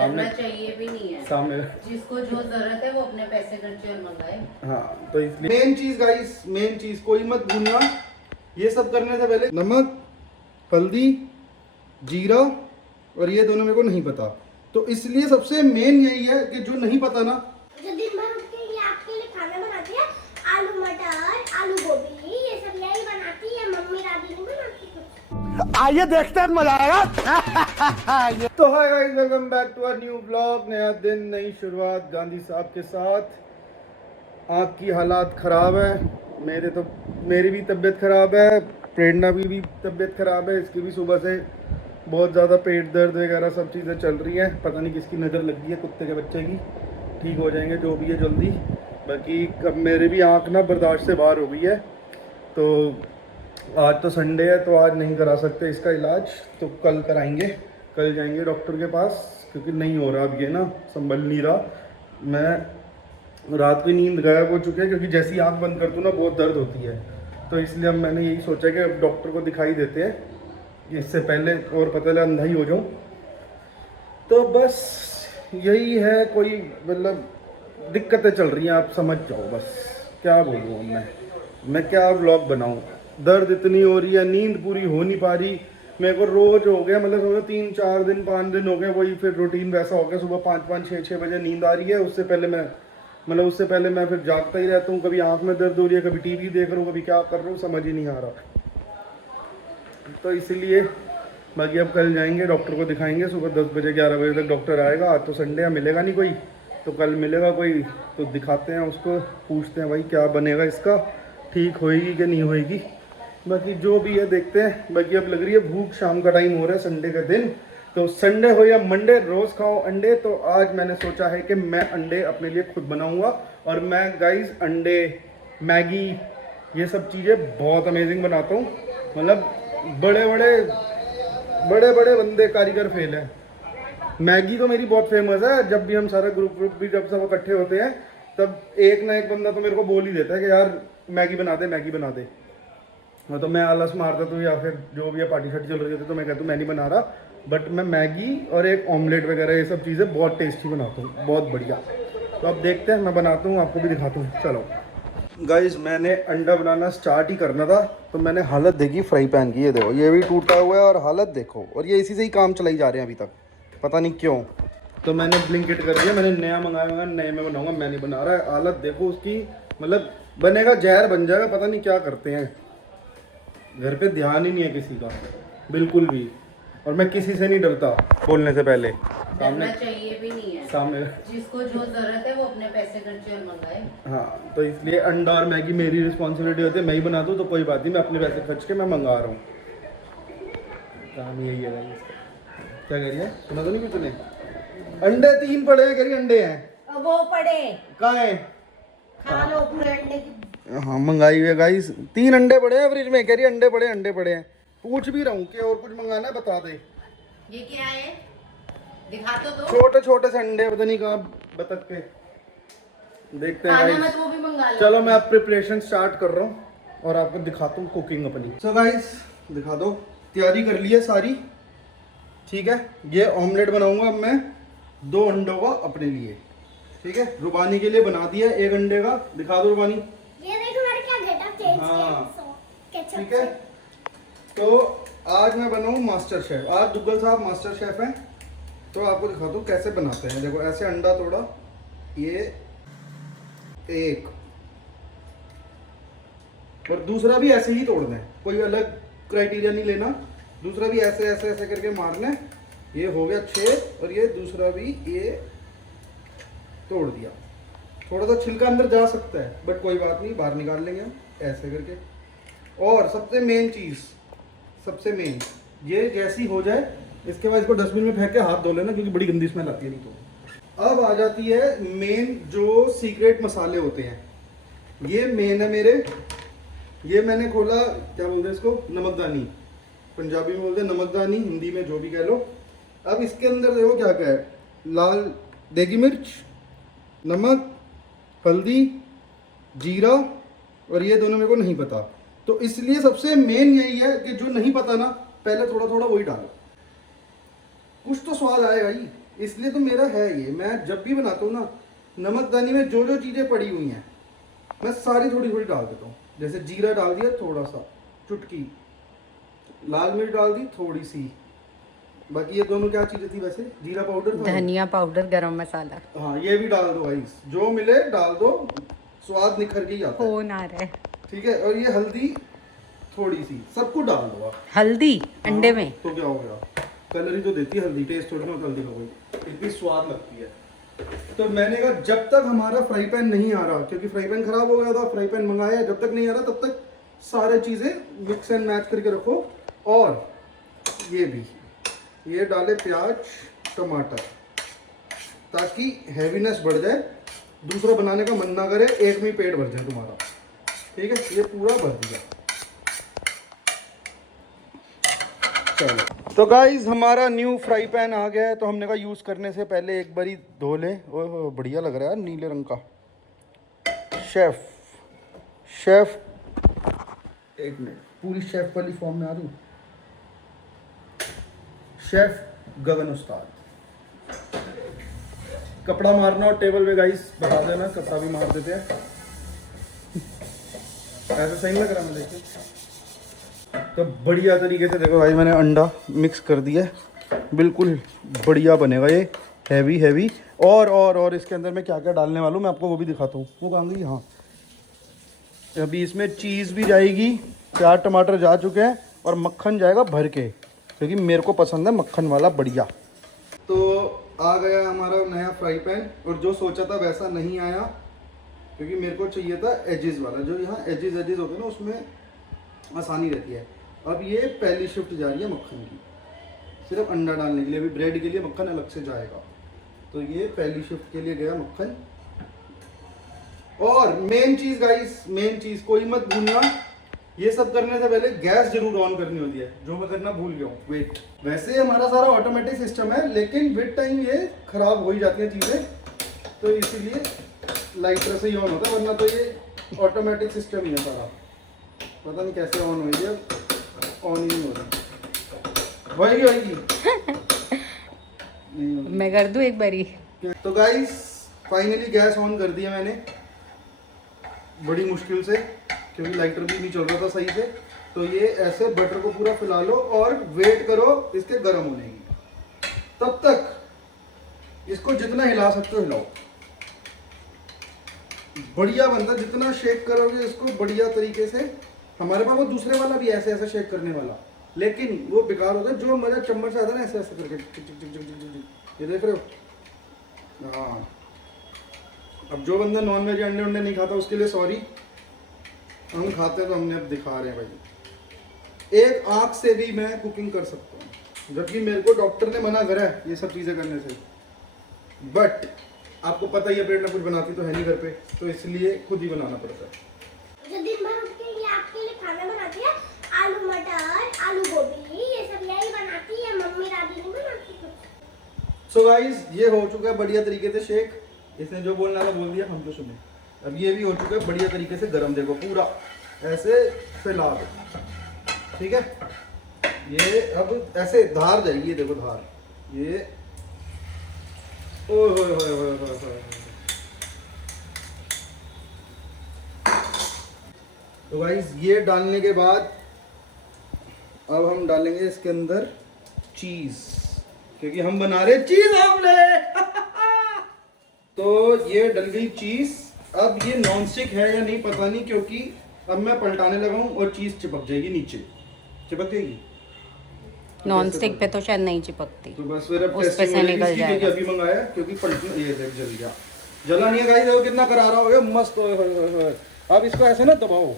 सामने चाहिए भी नहीं है। सामने जिसको जो जरूरत है वो अपने पैसे खर्चे और मंगाए। हाँ, तो इसलिए मेन चीज गाइस, मेन चीज कोई मत भूलना, ये सब करने से पहले नमक, हल्दी, जीरा और ये दोनों मेरे को नहीं पता, तो इसलिए सबसे मेन यही है कि जो नहीं पता ना, जो दिन भर उठ के ये आपके लिए खाना बनाती है, आलू मटर, आलू गोभी, ये सब यही बनाती है मम्मी, दादी नहीं बनाती कुछ। आइए देखते हैं, मजा आएगा। तो hi guys, welcome back to a new blog. नया दिन, नई शुरुआत गांधी साहब के साथ। आँख की हालात ख़राब है, मेरी भी तबीयत ख़राब है, प्रेरणा की भी तबीयत ख़राब है, इसकी भी सुबह से बहुत ज़्यादा पेट दर्द वगैरह सब चीज़ें चल रही हैं। पता नहीं किसकी नज़र लगी है, कुत्ते के बच्चे की। ठीक हो जाएंगे जो भी है जल्दी। बाकी अब मेरी भी आँख ना बर्दाश्त से बाहर हो गई है, तो आज तो संडे है तो आज नहीं करा सकते इसका इलाज, तो कल कराएंगे। कल जाएंगे डॉक्टर के पास, क्योंकि नहीं हो रहा अब ये ना, संभल नहीं रहा। मैं रात की नींद गायब हो चुकी है, क्योंकि जैसी आँख बंद कर दूँ ना बहुत दर्द होती है, तो इसलिए अब मैंने यही सोचा कि अब डॉक्टर को दिखाई देते हैं, इससे पहले और पता लगा अंधा ही हो जाऊँ। तो बस यही है, कोई मतलब दिक्कतें चल रही हैं, आप समझ जाओ। बस क्या बोलूँ अब मैं क्या व्लॉग बनाऊँ। दर्द इतनी हो रही है, नींद पूरी हो नहीं पा रही मेरे को। रोज हो गया, मतलब समझो 3-4 दिन 5 दिन हो गए, वही फिर रूटीन वैसा हो गया। सुबह 5-5 6-6 बजे नींद आ रही है। उससे पहले मैं फिर जागता ही रहता हूँ। कभी आँख में दर्द हो रही है, कभी टीवी देख रहा हूँ, कभी क्या कर रहा हूँ, समझ ही नहीं आ रहा। तो इसीलिए बाकी अब कल जाएंगे डॉक्टर को दिखाएंगे। सुबह 10 बजे 11 बजे तक डॉक्टर आएगा। आज तो संडे है, मिलेगा नहीं कोई, तो कल मिलेगा कोई, तो दिखाते हैं उसको, पूछते हैं भाई क्या बनेगा इसका, ठीक होएगी कि नहीं होएगी। बाकी जो भी है देखते हैं। बाकी अब लग रही है भूख, शाम का टाइम हो रहा है संडे का दिन, तो संडे हो या मंडे रोज़ खाओ अंडे। तो आज मैंने सोचा है कि मैं अंडे अपने लिए खुद बनाऊंगा। और मैं गाइस अंडे, मैगी, ये सब चीज़ें बहुत अमेजिंग बनाता हूँ। मतलब बड़े बड़े बंदे कारीगर फेल हैं। मैगी तो मेरी बहुत फेमस है। जब भी हम सारा ग्रुप भी जब सब इकट्ठे होते हैं, तब एक ना एक बंदा तो मेरे को बोल ही देता है कि यार मैगी बना दे, मैगी बना दे। तो मैं आलस मारता हूँ, या फिर जो भी है पार्टी शार्टी चल रही होती है तो मैं कहता हूँ मैं नहीं बना रहा, बट मैं मैगी और एक ऑमलेट वगैरह ये सब चीज़ें बहुत टेस्टी बनाता हूँ, बहुत बढ़िया। तो अब देखते हैं, मैं बनाता हूँ, आपको भी दिखाता हूँ। चलो गाइस, मैंने अंडा बनाना स्टार्ट ही करना था, तो मैंने हालत देखी फ्राई पैन की। ये देखो, ये भी टूटा हुआ है और हालत देखो, और ये इसी से ही काम चलाई जा रहे हैं अभी तक, पता नहीं क्यों। तो मैंने ब्लिंकिट कर दिया, मैंने नया मंगाया, नए में बनाऊंगा, मैं नहीं बना रहा। हालत देखो उसकी, मतलब बनेगा जहर बन जाएगा, पता नहीं क्या करते हैं। घर पे ध्यान ही नहीं है किसी का बिल्कुल भी, और मैं किसी से नहीं डरता बोलने से पहले। सामने चाहिए भी नहीं है। सामने जिसको जो जरूरत है वो अपने पैसे खर्चे और मंगाए। हाँ, तो इसलिए अंडा और मैगी मेरी रिस्पॉन्सिबिलिटी होती है, मैं ही बना दूँ तो कोई बात नहीं, मैं अपने पैसे खर्च के मैं मंगा रहा हूँ। काम यही है भाई इसका। क्या कह रही है, सुना तो नहीं कुछ तूने? अंडे 3 पड़े हैं, कह रही अंडे हैं। वो पड़े कहाँ है? खा लो पूरे अंडे की। हाँ, मंगाई हुई गाइस, 3 अंडे पड़े हैं फ्रिज में, कह रही अंडे पड़े हैं। पूछ भी रहा हूँ कि और कुछ मंगाना है, बता दे। ये क्या है, दिखा तो दो। छोटे छोटे से अंडे, पता नहीं कहाँ बतख के। देखते हैं खाना गाइस। मत, वो भी मंगा लो। चलो मैं अब प्रिपरेशन स्टार्ट कर रहा हूँ और आपको दिखाता हूँ कुकिंग अपनी। सो गाइस दिखा दो, तैयारी कर ली है सारी, ठीक है। ये ऑमलेट बनाऊंगा अब मैं 2 अंडों का अपने लिए, ठीक है। रुबानी के लिए बना दिया 1 अंडे का, दिखा दो रुबानी। ये देखो मैंने क्या गेटअप चेंज हाँ, किया, ठीक है। तो आज मैं बनाऊँ मास्टर शेफ। आज दुग्गल साहब मास्टर शेफ हैं, तो आपको दिखाता हूँ कैसे बनाते हैं। देखो, ऐसे अंडा तोड़ा, ये एक, और दूसरा भी ऐसे ही तोड़ना है, कोई अलग क्राइटेरिया नहीं लेना। दूसरा भी ऐसे ऐसे ऐसे करके मारना है। ये हो गया 6, और ये दूसरा भी ये तोड़ दिया। थोड़ा सा छिलका अंदर जा सकता है, बट कोई बात नहीं, बाहर निकाल लेंगे हम ऐसे करके। और सबसे मेन ये जैसी हो जाए, इसके बाद इसको डस्टबिन में फेंक के हाथ धो लेना, क्योंकि बड़ी गंदी स्मेल आती है नहीं तो। अब आ जाती है मेन, जो सीक्रेट मसाले होते हैं। ये मेन है मेरे, ये मैंने खोला, क्या बोलते हैं इसको, नमकदानी। पंजाबी में बोलते हैं नमकदानी, हिंदी में जो भी कह लो। अब इसके अंदर देखो क्या क्या है, लाल देगी मिर्च, नमक, हल्दी, जीरा, और ये दोनों मेरे को नहीं पता। तो इसलिए सबसे मेन यही है कि जो नहीं पता ना, पहले थोड़ा थोड़ा वही डालो, कुछ तो स्वाद आए भाई। इसलिए तो मेरा है ये, मैं जब भी बनाता हूँ ना, नमकदानी में जो जो चीज़ें पड़ी हुई हैं मैं सारी थोड़ी थोड़ी डाल देता हूँ। जैसे जीरा डाल दिया थोड़ा सा, चुटकी, लाल मिर्च डाल दी थोड़ी सी, बाकी ये दोनों क्या चीज़ें थी वैसे, जीरा पाउडर था, धनिया पाउडर, गरम मसाला। हाँ ये भी डाल दो भाई, जो मिले डाल दो, स्वाद निखर के ही आता है। फोन आ रहा है। ठीक है, और ये हल्दी थोड़ी सी, सबको डाल दो आप। हल्दी अंडे में? तो क्या हो गया, कलर ही तो देती है हल्दी, टेस्ट थोड़ी ना होता हल्दी का कोई, इतनी स्वाद लगती है। तो मैंने कहा जब तक हमारा फ्राई पैन नहीं आ रहा, क्योंकि फ्राई पैन खराब हो गया था, फ्राई पैन मंगाया, जब तक नहीं आ रहा तब तक सारे चीज़ें मिक्स एंड मैच करके रखो। और ये भी, ये डाले प्याज टमाटर, ताकि हैवीनेस बढ़ जाए, दूसरा बनाने का मन ना करे, एक में ही पेट भर जाए तुम्हारा। ठीक है, ये पूरा भर दिया। चलो तो गाइज हमारा न्यू फ्राई पैन आ गया है, तो हमने कहा यूज़ करने से पहले एक बारी धो लें। ओह बढ़िया लग रहा है नीले रंग का। शेफ एक मिनट, पूरी शेफ वाली फॉर्म में आ दूँ। शेफ गगन उस्ताद, कपड़ा मारना और टेबल पे गाइस बता देना, कपड़ा भी मार देते हैं। ऐसा सही लग रहा है, मैं देखिए तो बढ़िया तरीके से देखो भाई, मैंने अंडा मिक्स कर दिया, बिल्कुल बढ़िया बनेगा ये, हैवी हैवी। और इसके अंदर मैं क्या क्या डालने वाला हूँ मैं आपको वो भी दिखाता हूँ। वो कहाँ गई, हाँ अभी इसमें चीज़ भी जाएगी, प्याज टमाटर जा चुके हैं, और मक्खन जाएगा भर के, क्योंकि मेरे को पसंद है मक्खन वाला बढ़िया। तो आ गया हमारा नया फ्राई पैन, और जो सोचा था वैसा नहीं आया, क्योंकि मेरे को चाहिए था एजेस वाला, जो यहाँ एजेस होते हैं ना उसमें आसानी रहती है। अब ये पहली शिफ्ट जा रही है मक्खन की, सिर्फ अंडा डालने के लिए, अभी ब्रेड के लिए मक्खन अलग से जाएगा। तो ये पहली शिफ्ट के लिए गया मक्खन। और मेन चीज़ गाइस, मेन चीज़ कोई मत भूलना, ये सब करने से पहले गैस जरूर ऑन करनी होती है, जो मैं करना भूल गया हूँ। वेट, वैसे हमारा सारा ऑटोमेटिक सिस्टम है, लेकिन विद टाइम ये खराब हो ही जाती हैं चीज़ें, तो इसीलिए लाइटर से ही ऑन होता है, वरना तो ये ऑटोमेटिक सिस्टम ही है सारा। पता नहीं कैसे ऑन हुई है, ऑन ही नहीं हो रहा। होएगी मैं कर दूं एक बारी? तो गाइस फाइनली गैस ऑन कर दिया मैंने, बड़ी मुश्किल से, क्योंकि लाइटर भी नहीं चल रहा था सही से। तो ये ऐसे बटर को पूरा फैला लो और वेट करो इसके गर्म होने की। तब तक इसको जितना हिला सकते हो हिलाओ, बढ़िया बनता, जितना शेक करोगे इसको बढ़िया तरीके से। हमारे पास वो दूसरे वाला भी ऐसे ऐसे शेक करने वाला, लेकिन वो बेकार होता है। जो मजा चम्मच से आता है ना, ऐसे ऐसे करके चिक चिक चिक चिक चिक, ये देख रहे हो। हाँ, अब जो बंदा नॉन वेज अंडे उंडे नहीं खाता उसके लिए सॉरी, हम खाते हैं तो हमने अब दिखा रहे हैं भाई। एक आंख से भी मैं कुकिंग कर सकता हूँ, जबकि मेरे को डॉक्टर ने मना करा है ये सब चीज़ें करने से। बट आपको पता ही है प्रेरणा कुछ बनाती तो है नहीं घर पे, तो इसलिए खुद ही बनाना पड़ता है। जो दिन भर उठ के ये आपके लिए खाना बनाती है, आलू मटर, आलू गोभी, ये सब यही बनाती है, मम्मी दादी नहीं बनाती कुछ। सो गाइस ये हो चुका है बढ़िया तरीके से शेक, इसने जो बोलना था बोल दिया, हम तो सुने। अब ये भी हो चुका है बढ़िया तरीके से गरम, देखो पूरा ऐसे फैला दो, ठीक है। ये अब ऐसे धार जाएगी, देखो धार, ये ओए होए होए होए होए होए। तो गाइस ये डालने के बाद अब हम डालेंगे इसके अंदर चीज, क्योंकि हम बना रहे चीज ऑमलेट। तो ये डल गई चीज। अब ये नॉन स्टिक है या नहीं पता नहीं, क्योंकि अब मैं पलटाने लगा हूँ और चीज चिपक जाएगी नीचे, चिपक जाएगी। नॉन स्टिक पे तो शायद नहीं चिपकती, तो बस फिर अब उस पे टेस्टिंग से हो जाएगी निकल इसकी, क्योंकि जाएगा। अभी मंगाया, क्योंकि पलटना, ये देख जल गया, जला नहीं है गाइस, देखो कितना करारा हो गया, मस्त। ओए होए होए होए। अब इसको ऐसे ना दबाओ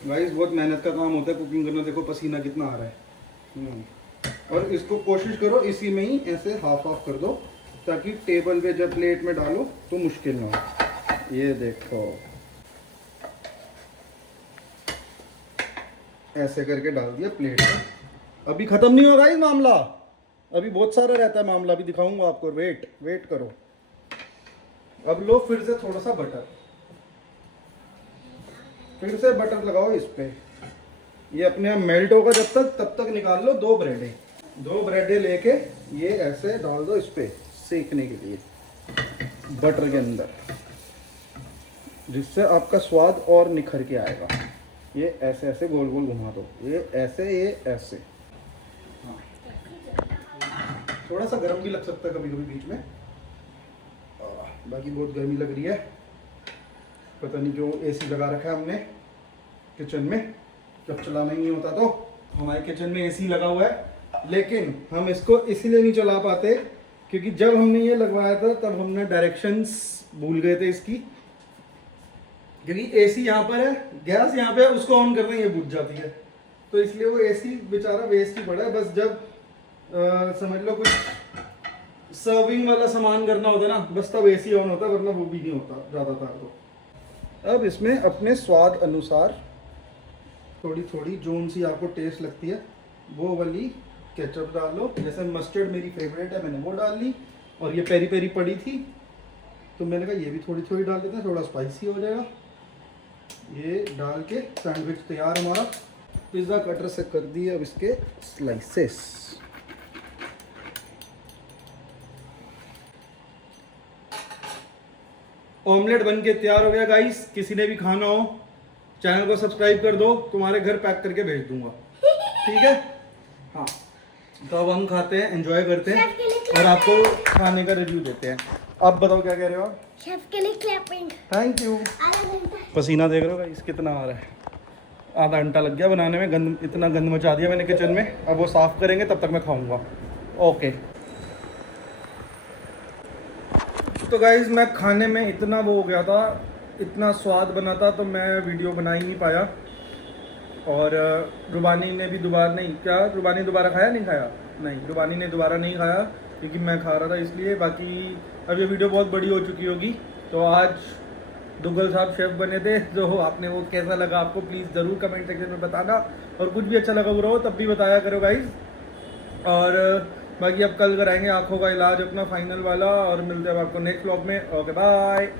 गाइस, बहुत मेहनत का काम होता है कुकिंग करना, देखो पसीना कितना आ रहा है। और इसको कोशिश करो इसी में ही ऐसे हाफ हाफ कर दो, ताकि टेबल पे जब प्लेट में डालो तो मुश्किल ना हो। ये देखो ऐसे करके डाल दिया प्लेट में। अभी खत्म नहीं होगा ये मामला, अभी बहुत सारा रहता है मामला, अभी दिखाऊंगा आपको। वेट करो। अब लो फिर से थोड़ा सा बटर, फिर से बटर लगाओ इस पे, ये अपने आप मेल्ट होगा जब तक, तब तक निकाल लो दो ब्रेडें लेके ये ऐसे डाल दो इस पे, सेकने के लिए बटर के अंदर, जिससे आपका स्वाद और निखर के आएगा। ये ऐसे ऐसे गोल गोल घुमा दो, ये ऐसे, ये ऐसे। हाँ, थोड़ा सा गर्म भी लग सकता है कभी कभी बीच में, बाकी बहुत गर्मी लग रही है। पता नहीं क्यों एसी लगा रखा है हमने किचन में, जब चलाना ही नहीं होता तो। हमारे किचन में एसी लगा हुआ है, लेकिन हम इसको इसीलिए नहीं चला पाते क्योंकि जब हमने ये लगवाया था तब हमने डायरेक्शंस भूल गए थे इसकी, क्योंकि एसी यहाँ पर है, गैस यहाँ पे है, उसको ऑन करना ये बुझ जाती है, तो इसलिए वो एसी बेचारा वेस्ट ही पड़ा है। बस जब समझ लो कुछ सर्विंग वाला सामान करना होता है ना, बस तब एसी ऑन होता है, वरना वो भी नहीं होता ज़्यादातर। तो अब इसमें अपने स्वाद अनुसार थोड़ी थोड़ी जोन सी आपको टेस्ट लगती है वो वाली केचप डाल लो। जैसे मस्टर्ड मेरी फेवरेट है, मैंने वो डाल ली, और ये पेरी पेरी पड़ी थी तो मैंने कहा ये भी थोड़ी थोड़ी डाल देते हैं, थोड़ा स्पाइसी हो जाएगा। ये डाल के सैंडविच तैयार हमारा। पिज़्ज़ा कटर से कर दिए अब इसके स्लाइसेस। ऑमलेट बन के तैयार हो गया गाइस। किसी ने भी खाना हो चैनल को सब्सक्राइब कर दो, तुम्हारे घर पैक करके भेज दूंगा, ठीक है। हाँ, तो अब हम खाते हैं, एंजॉय करते हैं और आपको खाने का रिव्यू देते हैं। आप बताओ क्या कह रहे हो आप? शेफ के लिए क्लैपिंग। Thank you. आधा घंटा पसीना देख रहे हो गाइस कितना आ रहा है। आधा घंटा लग गया बनाने में, गंद इतना गंद मचा दिया मैंने किचन में। अब वो साफ़ करेंगे तब तक मैं खाऊंगा। ओके, तो गाइस मैं खाने में इतना वो हो गया था, इतना स्वाद बना था तो मैं वीडियो बना ही नहीं पाया। और रुबानी ने भी दोबारा नहीं, क्या रुबानी दोबारा खाया नहीं खाया? नहीं, रुबानी ने दोबारा नहीं खाया क्योंकि मैं खा रहा था इसलिए। बाकी अब ये वीडियो बहुत बड़ी हो चुकी होगी। तो आज दुग्गल साहब शेफ़ बने थे, तो आपने वो कैसा लगा आपको प्लीज़ ज़रूर कमेंट सेक्शन में बताना, और कुछ भी अच्छा लगा बुरा हो तब भी बताया करो गाइस। और बाकी अब कल कराएंगे आँखों का इलाज अपना फाइनल वाला, और मिलते हैं आपको नेक्स्ट व्लॉग में। Okay bye.